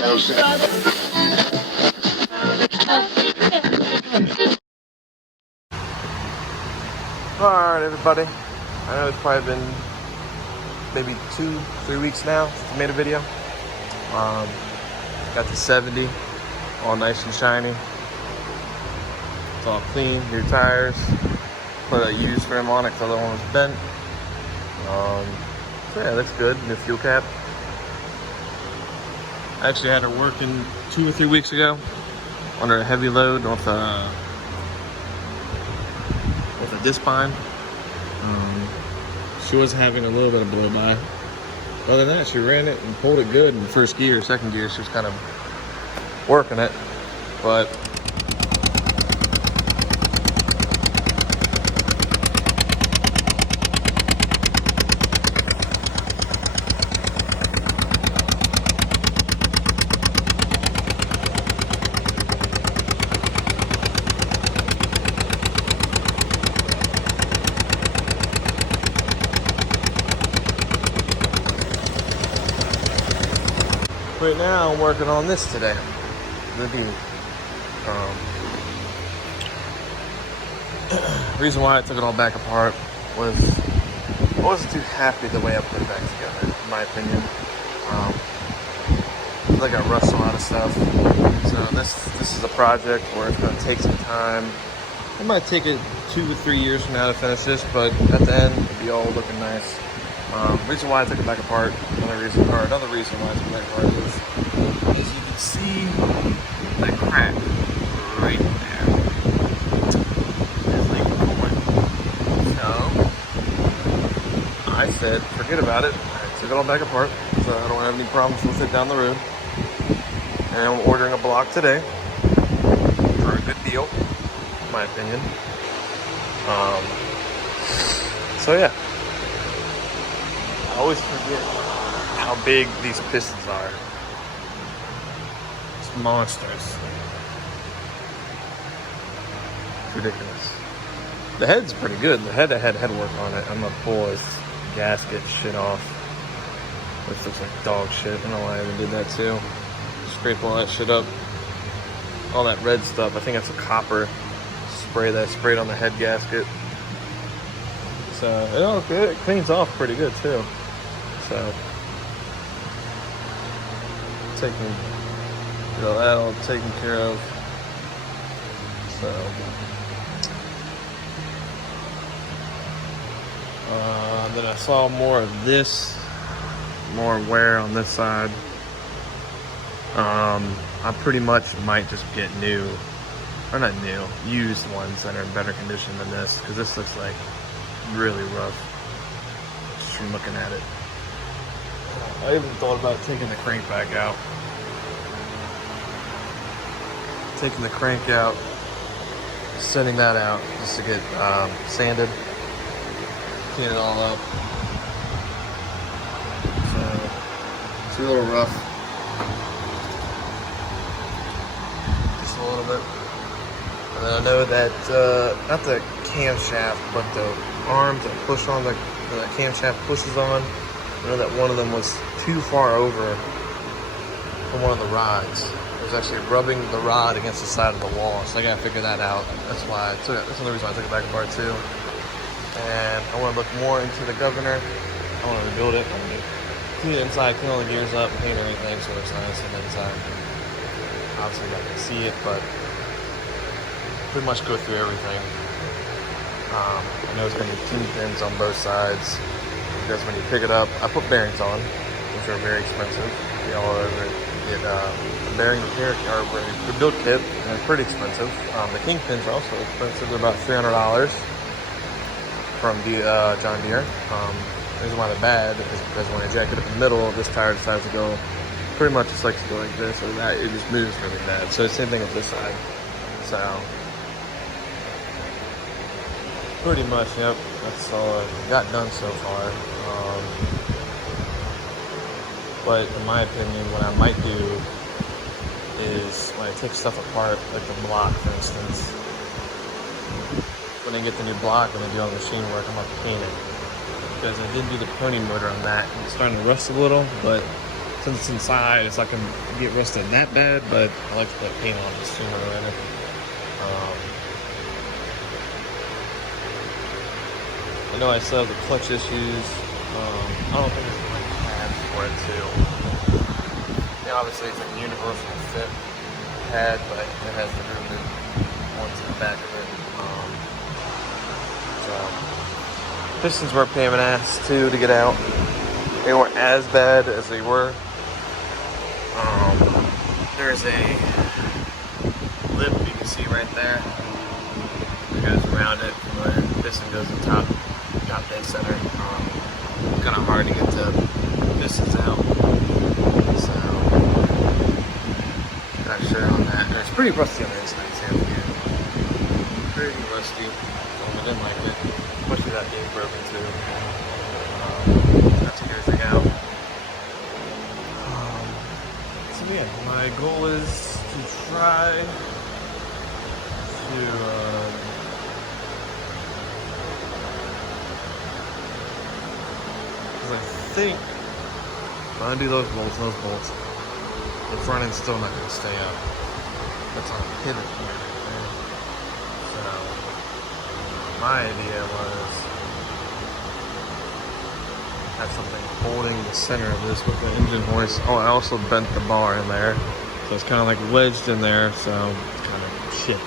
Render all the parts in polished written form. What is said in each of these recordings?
Alright everybody, I know it's probably been maybe 2-3 weeks now since I made a video. Got the 70 all nice and shiny. It's all clean, new tires. Put a used rim on it because the other one was bent. So yeah, looks good. New fuel cap. I actually had her working 2 or 3 weeks ago under a heavy load with a disc spine. She was having a little bit of blow by. Other than that, she ran it and pulled it good in first gear. Second gear, she was kind of working it, but right now I'm working on this today, the D. Reason why I took it all back apart was I wasn't too happy the way I put it back together, in my opinion. I feel like I rushed a lot of stuff. So this is a project where it's going to take some time. It might take it 2 or 3 years from now to finish this, but at the end it'll be all looking nice. Reason why I took it back apart, another reason why I took it back apart is, as you can see, that crack right there. There's leaking oil. So, I said, forget about it. I took it all back apart, so I don't have any problems with it down the road. And I'm ordering a block today for a good deal, in my opinion. So yeah. I always forget how big these pistons are. It's monsters. It's ridiculous. The head's pretty good. The head had head work on it. I'm gonna pull this gasket shit off. This looks like dog shit. I don't know why I even did that too. Scrape all that shit up. All that red stuff. I think that's a copper spray that I sprayed on the head gasket. So it cleans off pretty good too. So taking that all taken care of. So then I saw more of this, more wear on this side. I pretty much might just get new, or not new, used ones that are in better condition than this, because this looks like really rough just from looking at it. I even thought about taking the crank back out. Taking the crank out, sending that out just to get sanded, clean it all up. So it's a little rough, just a little bit. And then I know that not the camshaft, but the arms that push on the camshaft pushes on. I know that one of them was too far over from one of the rods. It was actually rubbing the rod against the side of the wall, so I gotta figure that out. That's why that's another reason I took it back apart too. And I want to look more into the governor. I want to rebuild it. I want to clean it inside, clean all the gears up, paint everything so it's nice and inside. Obviously you're not gonna see it, but pretty much go through everything. I know it's gonna be 2 pins on both sides. Because when you pick it up, I put bearings on, which are very expensive. You all over get the bearing repair or rebuild kit, and they're pretty expensive. The kingpins are also expensive. They're about $300 from John Deere. The reason why they're bad is because when I jack it up in the middle, this tire decides to go pretty much just likes to go like this, or that it just moves really bad. So same thing with this side. So pretty much, yep. That's all I got done so far. But in my opinion, what I might do is when I take stuff apart, like the block, for instance, when I get the new block, when I do all the machine work, I'm gonna paint it. Because I didn't do the pony motor on that. It's starting to rust a little, but since it's inside, it's not going to get rusted that bad, but I like to put paint on it sooner or later. I know I still have the clutch issues. I don't think it's like pad for it too. Yeah, obviously it's like a universal fit pad, but it has the rivet ones in the back of it. So pistons were a pain in the ass too to get out. They weren't as bad as they were. There's a lip you can see right there. It goes around it from the piston goes to the top dead center. Kind of hard to get the pistons out. So not sure on that. And it's pretty rusty on the inside too. Pretty rusty. I didn't like it, especially that being broken too. Have to get everything out. So yeah, my goal is to try to because I think if I undo those bolts, the front end's still not going to stay up. That's on a pivot point right there. So my idea was have something holding the center of this with the engine hoist. Oh, I also bent the bar in there, so it's kind of like wedged in there, so it's kind of shit.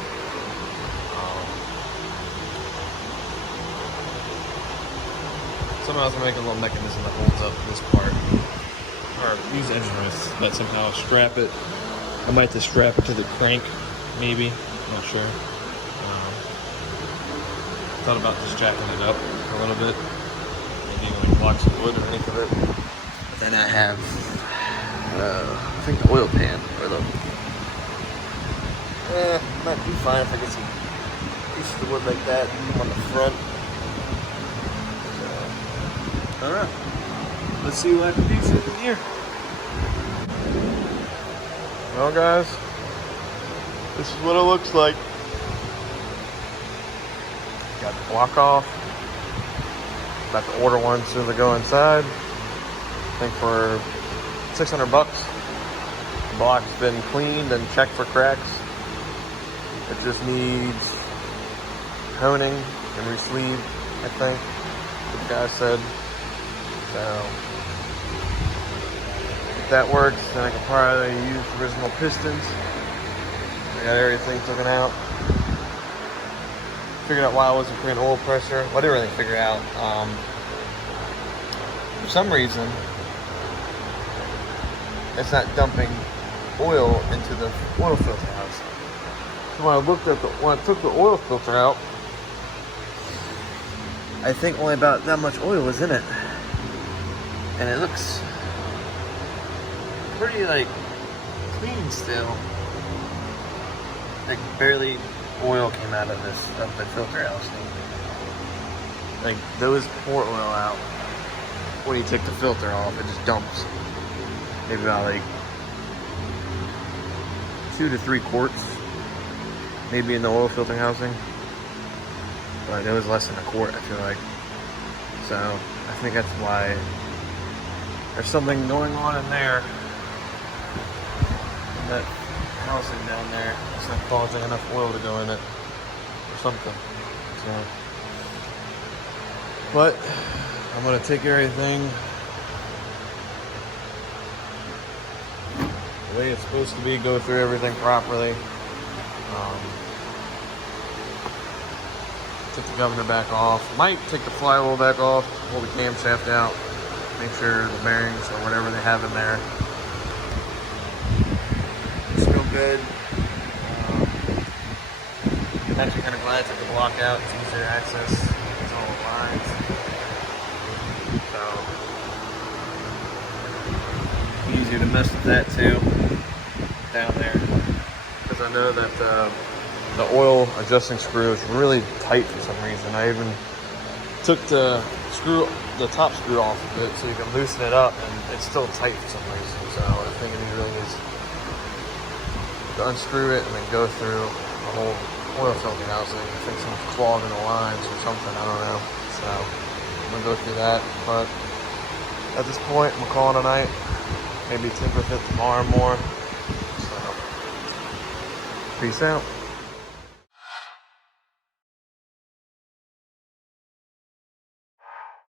Somehow I was gonna make a little mechanism that holds up this part, or use engine hoist, but somehow strap it. I might just strap it to the crank, maybe. I'm not sure. Thought about just jacking it up a little bit. Like blocks of wood underneath of it. But then I have, I think the oil pan, or the, might be fine if I get some pieces of wood like that on the front. So, alright, let's see what pieces in here. Well guys, this is what it looks like. Got the block off. About to order one as soon as I go inside. I think for $600. The block's been cleaned and checked for cracks. It just needs honing and re-sleeved, I think, what the guy said. So if that works, then I can probably use the original pistons. I got everything taken out. Figured out why I wasn't creating oil pressure. Well, I didn't really figure out. For some reason, it's not dumping oil into the oil filter house. So when I took the oil filter out, I think only about that much oil was in it, and it looks pretty like clean still. Like barely oil came out of the filter house. Like those pour oil out when you take the filter off. It just dumps maybe about like 2 to 3 quarts, maybe in the oil filter housing. But it was less than a quart, I feel like. So I think that's why there's something going on in there. That housing down there, it's not causing enough oil to go in it or something. So, but I'm gonna take everything the way it's supposed to be, go through everything properly. Take the governor back off. Might take the flywheel back off, pull the camshaft out, make sure the bearings or whatever they have in there still good. I'm actually kind of glad I took the block out. It's easier to access. It's all lines. So easier to mess with that too down there, because I know that the oil adjusting screw is really tight for some reason. I even took the top screw off of it so you can loosen it up, and it's still tight for some reason. So I think it really is to unscrew it and then go through the whole oil filter housing. I think someone's clogging the lines or something, I don't know. So I'm gonna go through that, but at this point I'm calling it a night. maybe timber fit tomorrow more. So, peace out.